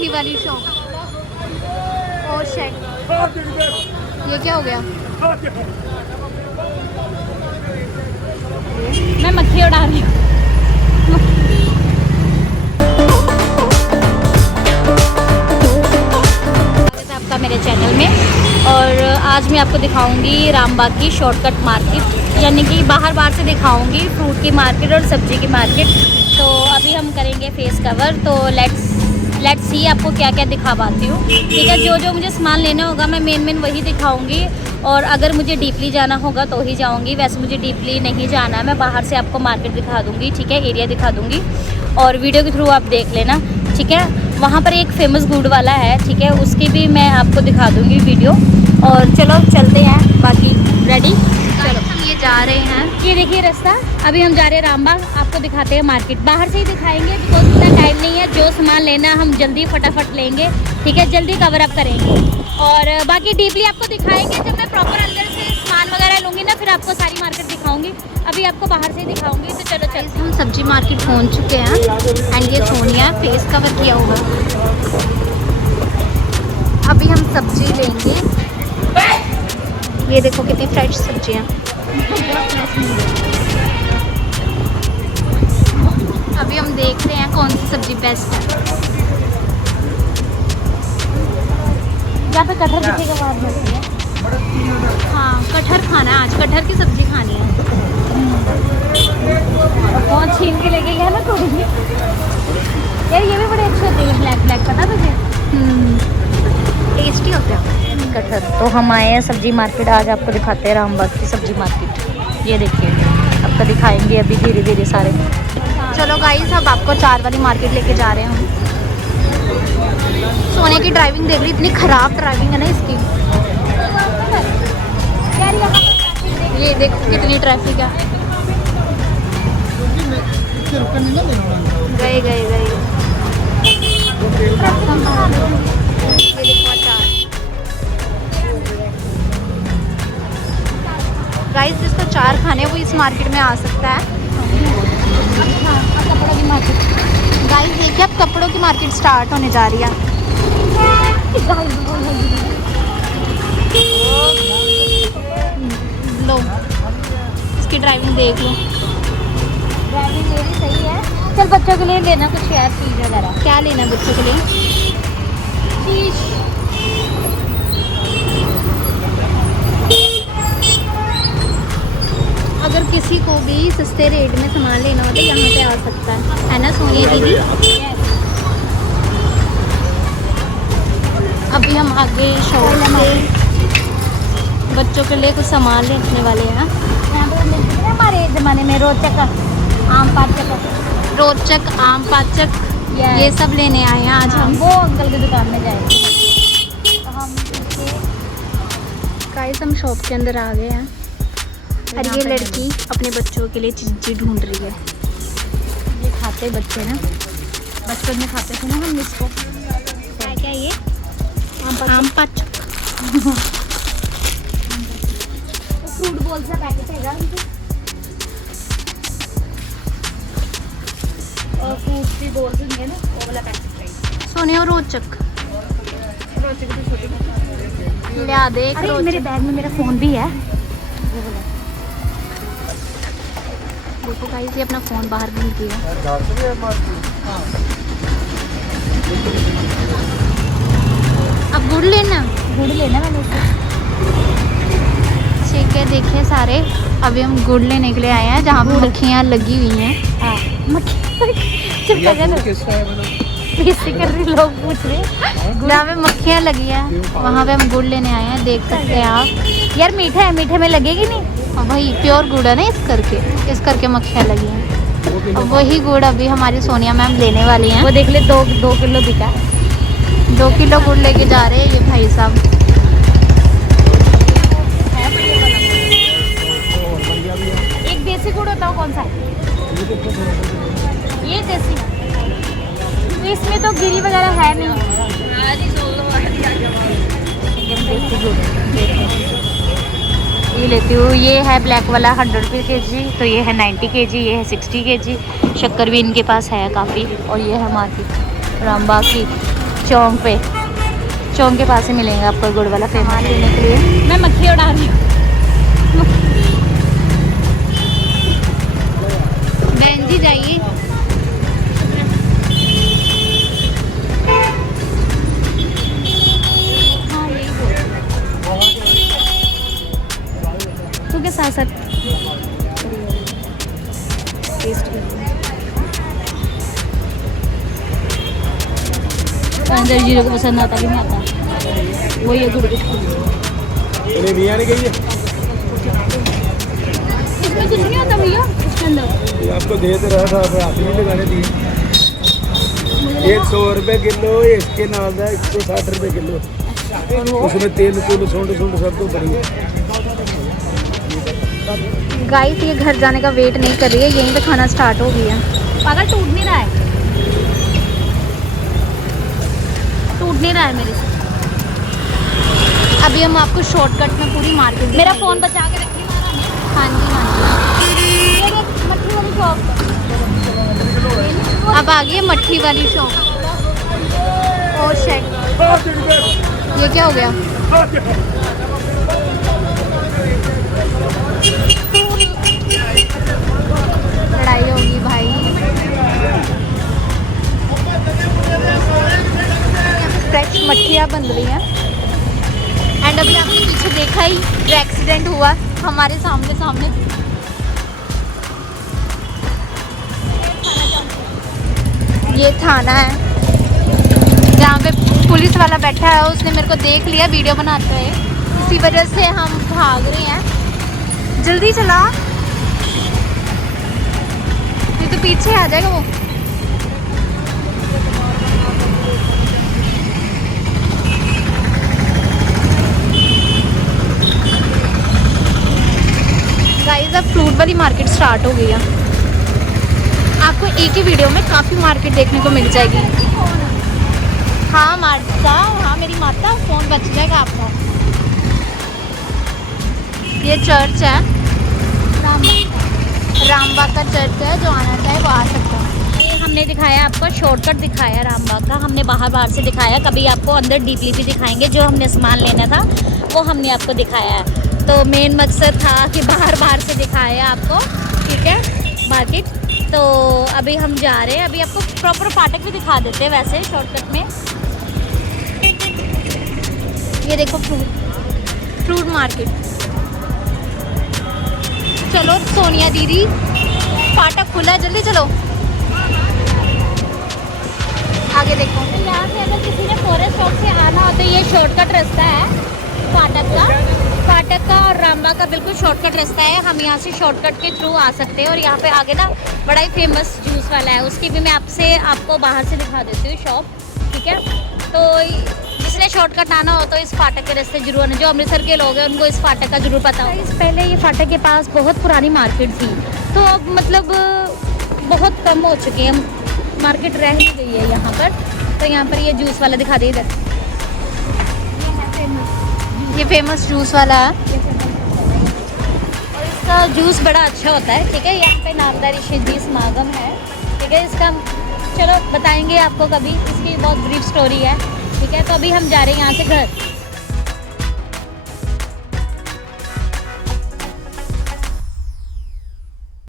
मीठी वाली शॉप। और शेक, ये क्या हो गया? मैं मक्खी उड़ा रही हूँ। आपका मेरे चैनल में, और आज मैं आपको दिखाऊंगी रामबाग की शॉर्टकट मार्केट, यानी कि बाहर से दिखाऊंगी फ्रूट की मार्केट और सब्जी की मार्केट। तो अभी हम करेंगे फेस कवर, तो लेट्स सी आपको क्या क्या दिखा पाती हूँ। ठीक है, जो मुझे सामान लेना होगा मैं मेन वही दिखाऊंगी, और अगर मुझे डीपली जाना होगा तो ही जाऊंगी। वैसे मुझे डीपली नहीं जाना, मैं बाहर से आपको मार्केट दिखा दूंगी। ठीक है, एरिया दिखा दूंगी और वीडियो के थ्रू आप देख लेना। ठीक है, वहाँ पर एक फेमस गुड़ वाला है, ठीक है, उसकी भी मैं आपको दिखा दूंगी वीडियो। और चलो चलते हैं, बाकी रेडी, चलो हम ये जा रहे हैं। ये देखिए रास्ता, अभी हम जा रहे हैं रामबाग। आपको दिखाते हैं मार्केट, बाहर से ही दिखाएंगे बिकॉज इतना टाइम नहीं है। जो सामान लेना हम जल्दी फटाफट लेंगे, ठीक है, जल्दी कवर अप करेंगे। और बाकी डीपली आपको दिखाएंगे जब मैं प्रॉपर अंदर से सामान वगैरह लूँगी ना, फिर आपको सारी मार्केट दिखाऊंगी। अभी आपको बाहर से ही दिखाऊंगी, तो चलो चलते हैं। हम सब्जी मार्केट पहुंच चुके हैं एंड ये सोनिया फेस कवर किया हुआ। अभी हम सब्जी लेंगे। ये देखो कितनी फ्रेश सब्जियां। अभी हम देख रहे हैं कौन सी सब्जी बेस्ट है। यहाँ पे कटहर दिखेगा बाद में। हाँ, कटहर खाना है आज, कटहर की सब्जी खानी है। बहुत छीन के लेके गया ना थोड़ी। यार ये भी बड़े अच्छे होते हैं, ब्लैक पता तुझे? टेस्टी होते हैं कटहर। तो हम आए हैं सब्जी मार्केट, आज आपको दिखाते हैं रामबाग की सब्जी मार्केट। ये देखिए, आपको दिखाएंगे अभी धीरे धीरे सारे। चलो गाइस, अब आपको 4 वाली मार्केट लेके जा रहे हैं हम। सोने की ड्राइविंग देख रही, इतनी खराब ड्राइविंग है ना इसकी। ये देखो कितनी ट्रैफिक है। गए गए गए। ये देखो अचार। गाइस, जिसको अचार खाने वो इस मार्केट में आ सकता है। कपड़ों की मार्केट। गाइस देखिए, अब कपड़ों की मार्केट स्टार्ट होने जा रही है। लो, इसकी ड्राइविंग देख लो। ड्राइविंग मेरी सही है। चल बच्चों के लिए लेना कुछ यार चीज़ वगैरह। क्या लेना है बच्चों के लिए? अगर किसी को भी सस्ते रेट में सामान लेना हो तो यहाँ पे आ सकता है ना सोनिया दीदी? अभी हम आगे शॉप से बच्चों के लिए कुछ सामान लेने वाले हैं। यहाँ पे मिलते थे ना हमारे ज़माने में रोचक आम पाचक ये सब लेने आए हैं आज हम। वो अंकल की दुकान में जाएंगे। तो हम गाइस, हम शॉप के अंदर आ गए हैं और ये लड़की अपने बच्चों के लिए चीज़ें ढूंढ रही है। ये खाते बच्चे ना, बचपन में खाते थे ना हम इसको। क्या ये? आम पाचक। फ्रूट बॉल का पैकेट है और फ्रूट की बॉल्स होंगे ना, वो वाला पैकेट चाहिए। सोनिया रोचक ले आ दे। अरे मेरे बैग में मेरा फ़ोन भी है। देखो गाइस, ये अपना फ़ोन बाहर भूल गया। अब गुड़ लेना मैंने उसको। ठीक है, देखिए सारे, अभी हम गुड़ लेने के लिए आए हैं जहाँ पे मक्खियाँ लगी हुई हैं। हाँ, चुप कर जा तू। बेइज्जती कर रही, लोग पूछ रहे जहाँ पे मक्खियाँ लगी हैं वहाँ पे हम गुड़ लेने आए हैं, देख सकते हैं आप। यार मीठा है, मीठे में लगेगी नहीं। और वही प्योर गुड़ है ना, इस करके मक्खियाँ लगी हैं। अब वही गुड़ अभी हमारी सोनिया मैम लेने वाली हैं। वो देख ले, 2 किलो बिका। 2 किलो गुड़ लेके जा रहे हैं ये भाई साहब। एक देसी गुड़ होता है, कौन सा है? ये देसी। तो इसमें तो गिरी वगैरह है नहीं। ये लेती हूँ। ये है ब्लैक वाला 100 रुपये kg, तो ये है 90 kg, ये है 60 kg। शक्कर भी इनके पास है काफ़ी। और ये है मार्केट रामबाग की चौक पे, चौक के पास ही मिलेंगे आपको गुड़ वाला फेमस लेने के लिए। मैं मक्खी उड़ा रही हूँ। बहन जी जाइए। हाँ यही बोल, तू के साथ साथ टेस्ट कर। अंदर जीरो को पसंद आता कि नहीं आता, वही है गुड़ के। भैया ने कही है इसमें कुछ नहीं होता भैया, इसके अंदर ये आपको दे तो रहा था, आप हाथ नहीं लगाने दिए। 100 रुपये किलो, इसके नाम है 160 रुपये किलो। उसमें तेल तूल सूंड सूंड सब तो बढ़िया। गाइस ये घर जाने का वेट नहीं कर रही है, यहीं पे खाना स्टार्ट हो गया। पागल टूट नहीं रहा है, टूट नहीं रहा है मेरे से। अभी हम आपको शॉर्टकट में पूरी मार्केट मेरा फ़ोन बचा के रखी मारा ने। हाँ जी हाँ ये देख, मट्ठी वाली शॉप। जी। अब आ गई है मट्ठी वाली शॉप। और शेक, ये क्या हो गया? लड़ाई होगी भाई। फ्रेश मट्ठियाँ बन रही हैं। एंड अभी आपने पीछे देखा ही, जो एक्सीडेंट हुआ हमारे सामने सामने। ये थाना है जहाँ पे पुलिस वाला बैठा है, उसने मेरे को देख लिया वीडियो बनाते हुए, इसी वजह से हम भाग रहे हैं। जल्दी चला, ये तो पीछे आ जाएगा वो। गाइस अब फ्रूट वाली मार्केट स्टार्ट हो गई है। आपको एक ही वीडियो में काफ़ी मार्केट देखने को मिल जाएगी। हाँ माता, हाँ मेरी माता, फ़ोन बच जाएगा आपका। ये चर्च है, रामबाग का चर्च है, जो आना चाहे वो आ सकता है। ये हमने दिखाया आपको, शॉर्टकट दिखाया रामबाग का, हमने बाहर से दिखाया। कभी आपको अंदर डीपली भी दिखाएंगे, जो हमने सामान लेना था वो हमने आपको दिखाया है। तो मेन मकसद था कि बाहर से दिखाया आपको, ठीक है, मार्केट। तो अभी हम जा रहे हैं, अभी आपको प्रॉपर फाटक भी दिखा देते हैं वैसे शॉर्टकट में। ये देखो फ्रूट मार्केट। चलो सोनिया दीदी, फाटक खुला है, जल्दी चलो। आगे देखो। तो यहाँ से अगर किसी ने फॉरेस्ट चौक से आना हो तो ये शॉर्टकट रास्ता है फाटक का और रामबाग का बिल्कुल शॉर्टकट रास्ता है। हम यहाँ से शॉर्टकट के थ्रू आ सकते हैं। और यहाँ पे आगे ना बड़ा ही फेमस जूस वाला है, उसकी भी मैं आपको बाहर से दिखा देती हूँ शॉप, ठीक है। तो जिसने शॉर्टकट आना हो तो इस फाटक के रास्ते जरूर आना। जो अमृतसर के लोग हैं उनको इस फाटक का जरूर पता हो। इस पहले ये फाटक के पास बहुत पुरानी मार्केट थी, तो अब मतलब बहुत कम हो चुकी है, मार्केट रह नहीं गई है यहाँ पर। तो यहाँ पर ये जूस वाला दिखा दे इधर, ये फेमस जूस वाला है। और इसका जूस बड़ा अच्छा होता है, ठीक है। यहाँ पे नामदारी सिद्धि समागम है, ठीक है। इसका चलो बताएंगे आपको कभी, इसकी बहुत ब्रीफ स्टोरी है, ठीक है। तो अभी हम जा रहे हैं यहाँ से घर।